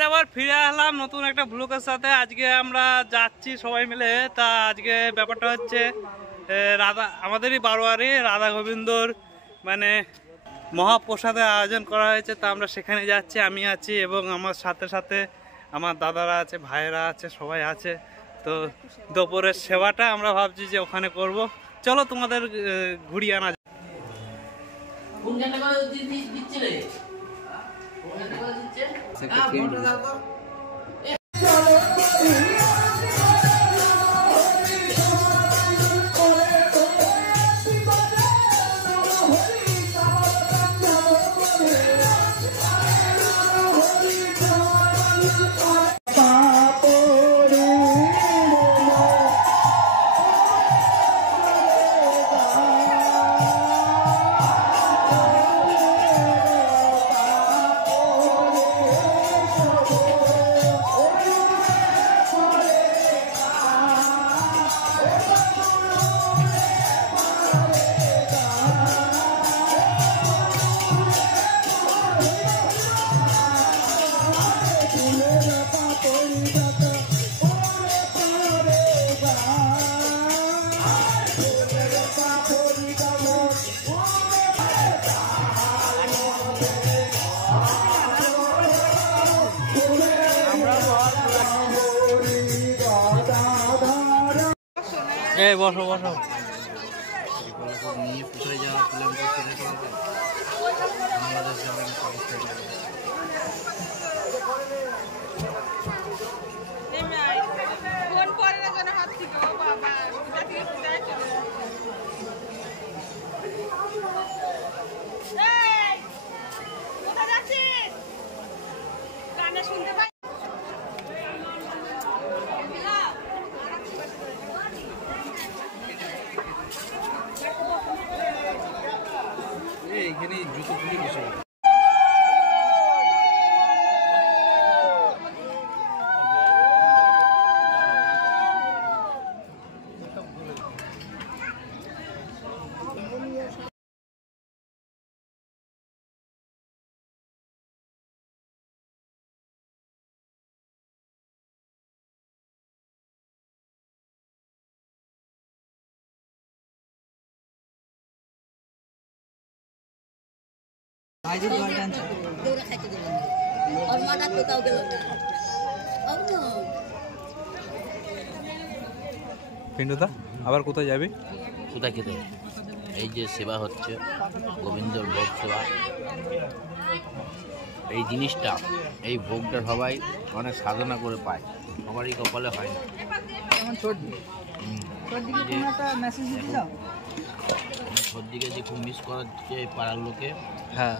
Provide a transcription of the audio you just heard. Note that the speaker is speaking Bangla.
আজ আবার ফিরে আসলাম নতুন একটা ব্লগের সাথে। আজকে আমরা যাচ্ছি সবাই মিলে। তা আজকে ব্যাপারটা হচ্ছে আমাদেরই বারোয়ারি রাধা গোবিন্দর মানে মহাপ্রসাদের আয়োজন করা হয়েছে। তা আমরা সেখানে যাচ্ছি, আমি আছি এবং আমার সাথে সাথে আমার দাদারা আছে, ভাইয়েরা আছে, সবাই আছে। তো দুপুরের সেবাটা আমরা ভাবছি যে ওখানে করব। চলো তোমাদের ঘুরিয়ে আনা। এই বসো বসো। নিয়ে কোথায় যাওয়ার প্ল্যান করতে দেখে বাংলাদেশ যাবেন, পাকিস্তান যাবেন। এইখানে জুতো খুলে বসে পিন্টুদা আবার কোথায় যাবি? কোথায় খেতে? এই যে সেবা হচ্ছে গোবিন্দর ভোগ সেবা, এই জিনিসটা, এই ভোগটা সবাই অনেক সাধনা করে পায়, সবারই কপালে হয় না। সর্দিকে যে খুব মিস করাচ্ছে পাড়ার লোকে। হ্যাঁ